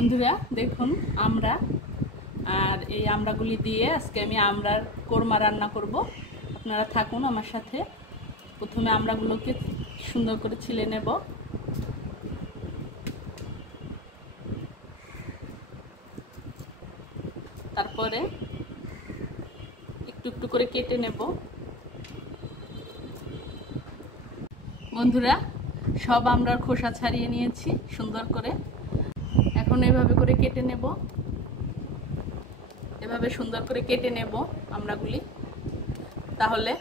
বন্ধুরা দেখুন আমরা আর এই আমড়াগুলি দিয়ে আজকে আমি আমড়ার কোরমা রান্না করব। আপনারা থাকুন আমার সাথে। প্রথমে আমড়াগুলোকে সুন্দর করে ছিলে নেব। তারপরে একটু একটু করে কেটে নেব। বন্ধুরা সব আমড়ার খোসা ছাড়িয়ে নিয়েছি সুন্দর করে। এখন এভাবে করে কেটে নেব, এভাবে সুন্দর করে কেটে নেব আমড়াগুলি। তাহলে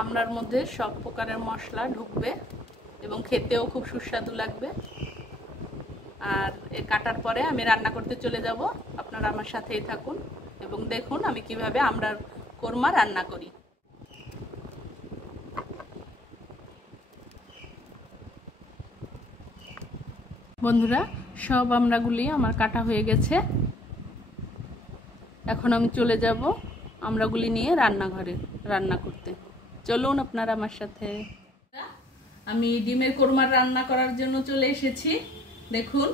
আমড়ার মধ্যে সব প্রকারের মশলা ঢুকবে এবং খেতেও খুব সুস্বাদু লাগবে। আর এ কাটার পরে আমি রান্না করতে চলে যাব। আপনারা আমার সাথেই থাকুন এবং দেখুন আমি কিভাবে আমড়ার কোরমা রান্না করি। বন্ধুরা সব আমড়াগুলি আমার কাটা হয়ে গেছে। এখন আমি চলে যাব আমড়াগুলি নিয়ে রান্নাঘরে রান্না করতে। চলুন আপনারা আমার সাথে। আমি ডিমের কোরমা রান্না করার জন্য চলে এসেছি। দেখুন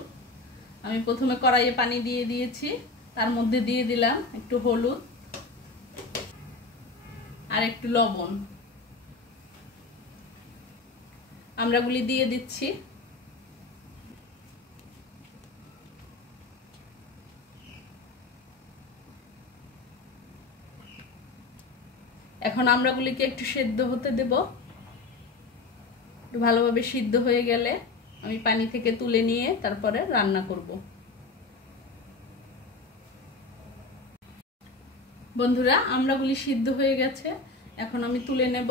আমি প্রথমে কড়াইয়ে পানি দিয়ে দিয়েছি, তার মধ্যে দিয়ে দিলাম একটু হলুদ আর একটু লবণ। আমড়াগুলি দিয়ে দিচ্ছি। এখন আমড়াগুলিকে একটু সেদ্ধ হতে দেব। একটু ভালোভাবে সিদ্ধ হয়ে গেলে আমি পানি থেকে তুলে নিয়ে তারপরে রান্না করব। বন্ধুরা আমড়াগুলি সিদ্ধ হয়ে গেছে, এখন আমি তুলে নেব।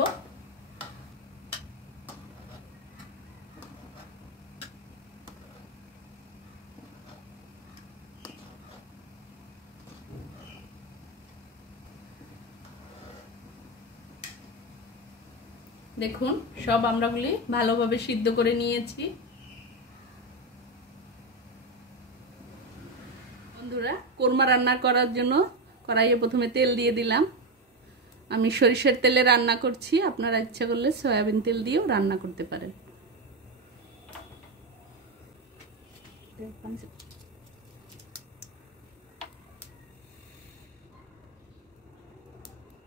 দেখুন সব আমড়াগুলি ভালোভাবে সিদ্ধ করে নিয়েছি। বন্ধুরা কোরমা রান্না করার জন্য কড়াইয়ে প্রথমে তেল দিয়ে দিলাম। আমি সরিষার তেলে রান্না করছি, আপনারা ইচ্ছা করলে সয়াবিন তেল দিয়েও রান্না করতে পারেন।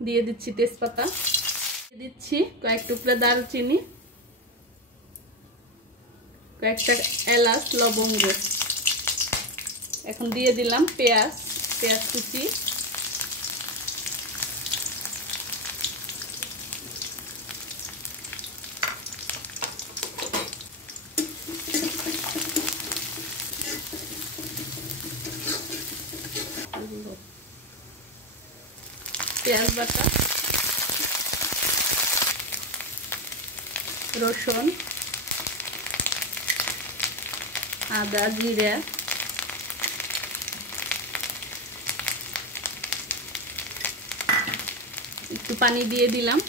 দিয়ে দিচ্ছি তেজপাতা, দিচ্ছি কয়েক টুকরা দারুচিনি, কয়েকটা এলাচ, লবঙ্গ। এখন দিয়ে দিলাম পেঁয়াজ কুচি, পেঁয়াজ বাটা, রসুন, আদা, জিরা, একটু পানি দিয়ে দিলাম।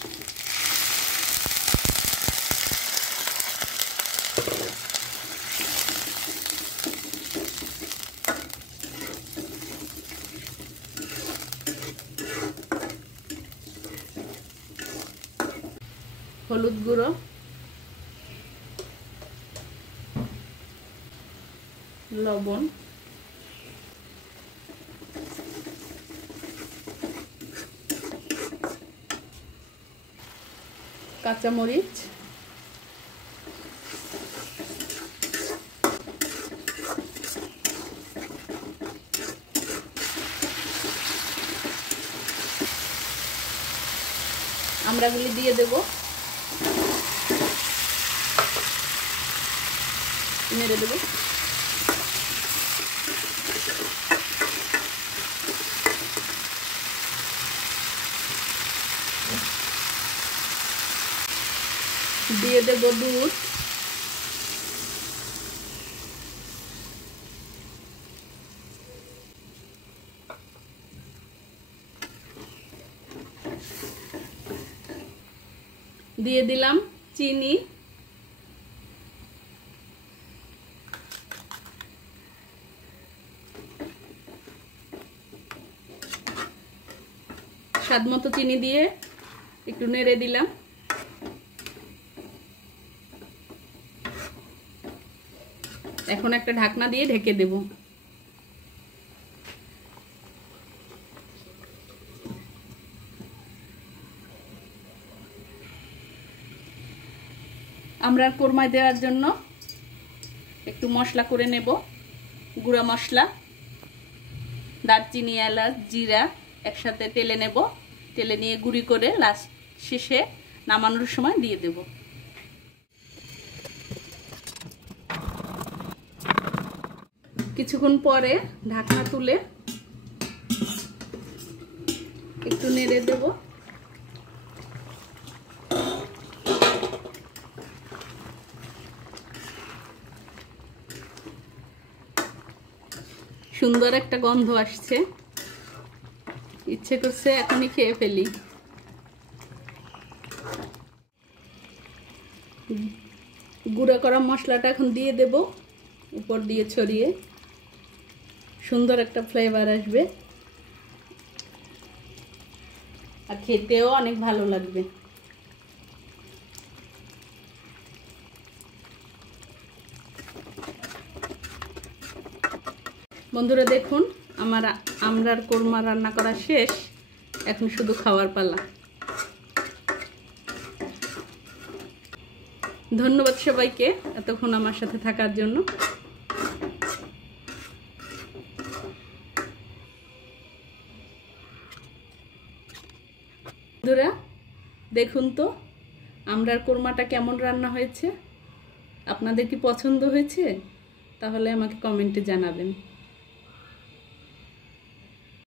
হলুদ গুঁড়ো, লবণ, কাঁচামরিচ, আমড়াগুলি দিয়ে দেব, নেড়ে দেব। দিয়ে দেব দুধ, দিয়ে দিলাম চিনি, স্বাদ মতো চিনি দিয়ে একটু নেড়ে দিলাম। এখন একটা ঢাকনা দিয়ে ঢেকে দেব। আমরা কোরমায় দেওয়ার জন্য একটু মশলা করে নেব। গুঁড়া মশলা, দারচিনি, এলাচ, জিরা একসাথে তেলে নেব। তেলে নিয়ে গুঁড়ি করে লাস্ট শেষে নামানোর সময় দিয়ে দেব। কিছুক্ষণ পরে ঢাকনা তুলে একটু নেড়ে দেব। সুন্দর একটা গন্ধ আসছে, ইচ্ছে করছে এখনই খেয়ে ফেলি। গুঁড়া করা মশলাটা এখন দিয়ে দেব উপর দিয়ে ছড়িয়ে, সুন্দর একটা ফ্লেভার আসবে আর খেতেও অনেক ভালো লাগবে। বন্ধুরা দেখুন, আমার আমড়ার কোরমা রান্না করা শেষ, এখন শুধু খাওয়ার পালা। ধন্যবাদ সবাইকে এতক্ষণ আমার সাথে থাকার জন্য। বন্ধুরা দেখুন তো আমড়ার কোরমাটা কেমন রান্না হয়েছে, আপনাদের কি পছন্দ হয়েছে? তাহলে আমাকে কমেন্টে জানাবেন।